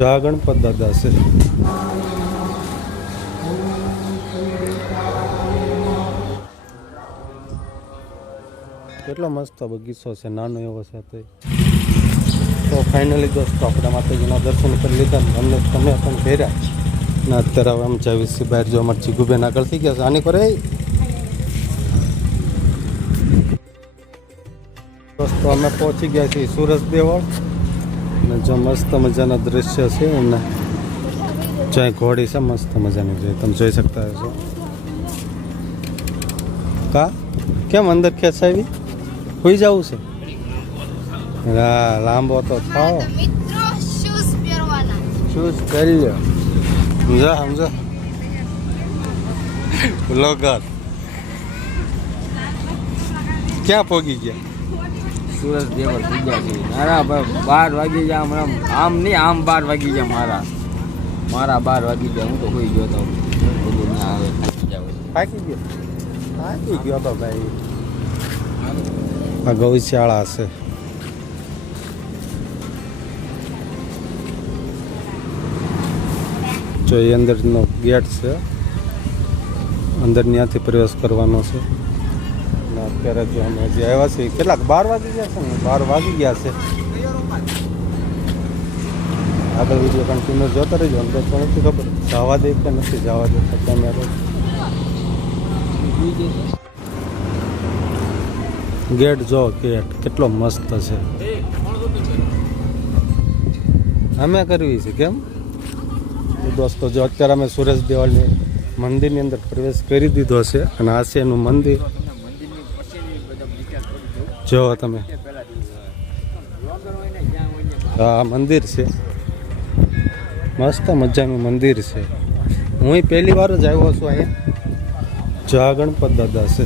જા ગણપત દાદા છે. કેટલો મસ્ત બગીચો છે, નાનો એવો છે. તો ફાઇનલી દોસ્તો આપણે માતાજીના દર્શન કરી લીધા ને અમને તમે પણ કર્યા ને અત્યારે હવે આમ જાવી છીએ બહાર. જો અમારે જીગુબેન આગળ થઈ ગયા છે. આની કરે દોસ્તો અમે પહોંચી ગયા છીએ સુરજ દેવળ ને જો મસ્ત મજાના દૃશ્ય છે એમને જ્યાં ઘોડી છે મસ્ત મજાની જોઈએ તમે જોઈ શકતા હશો. કા કેમ અંદર ખેંચાવી હોઈ જવું છે? હા લાંબો તો થાવ. શૂઝ કરી લો. સમજા સમજા બ્લોગર ક્યાં પહોંચી ગયા? સુરજ દેવળ થઈ ગયા છે. મારા 12 વાગી ગયા હમણાં. આમ નહીં, આમ 12 વાગી ગયા મારા 12 વાગી ગયા. હું તો કોઈ ગયો તો આવે થાકી ગયો તો ભાઈ. આ ગૌશાળા છે. જો એ અંદરનો ગેટ છે, અંદર ત્યાંથી પ્રવેશ કરવાનો છે. અને અત્યારે જો અમે હજી આવ્યા છીએ કેટલાક 12 વાગી ગયા છે ને 12 વાગી ગયા છે. આગળ વિડીયો કન્ટિન્યુ જોતો રહેજો. અંદર તો નથી ખબર જવા દે કે નથી જવા દે. કેમેરો ગેટ જો ગેટ કેટલો મસ્ત છે. અમે કરવી છે કેમ દોસ્તો? જો અત્યારે અમે સુરેશ દેવળની મંદિરની અંદર પ્રવેશ કરી દીધો છે અને આ છે એનું મંદિર. જો તમે આ મંદિર છે, મસ્ત મજાનું મંદિર છે. હું પહેલી વાર જ આવ્યો છું અહીંયા. જા ગણપત દાદા છે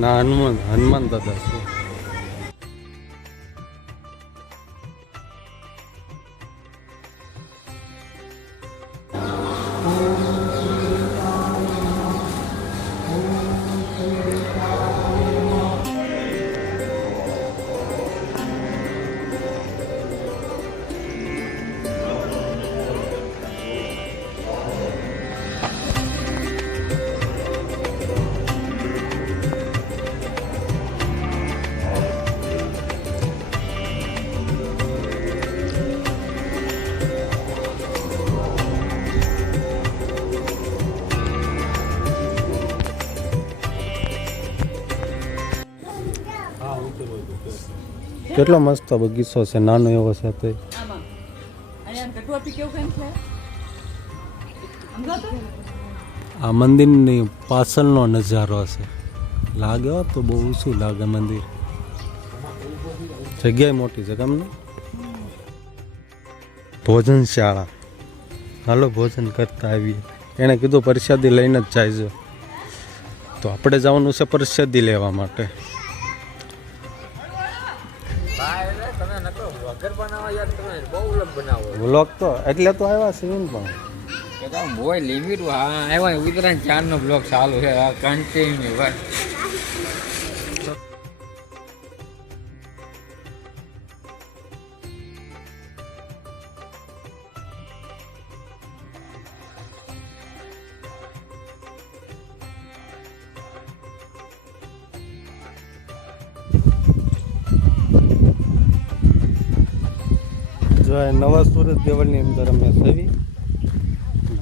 ના હનુમાન દાદા છે. કેટલો મસ્ત બગીચો છે, નાનો એવો છે. તે આ મંદિરની પાછળનો નજારો છે. લાગે તો બહુ ઊંચું લાગે મંદિર. જગ્યા મોટી છે. તમને ભોજનશાળા હાલો ભોજન કરતા આવીએ. એણે કીધું પ્રસાદી લઈને જ જાય. તો આપણે જવાનું છે પ્રસાદી લેવા માટે. વ્લોગ તો એટલે તો આવ્યા છે એમ પણ બોય લિમિટ. હા આવ્યા ઉત્તરાયણ 4 નો બ્લોગ ચાલુ છે કન્ટિન્યુ. જો નવા સુરત દેવળની અંદર અમે થવી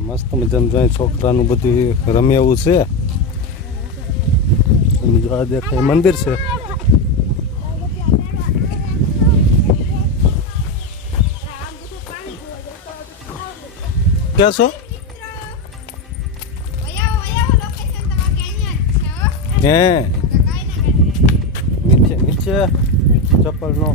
મસ્ત મજાનું જો છોકરાનું બધું રમે એવું છે. જો આ દેખાય મંદિર છે. ક્યાં છો? હે નીચે નીચે ચપ્પલ નો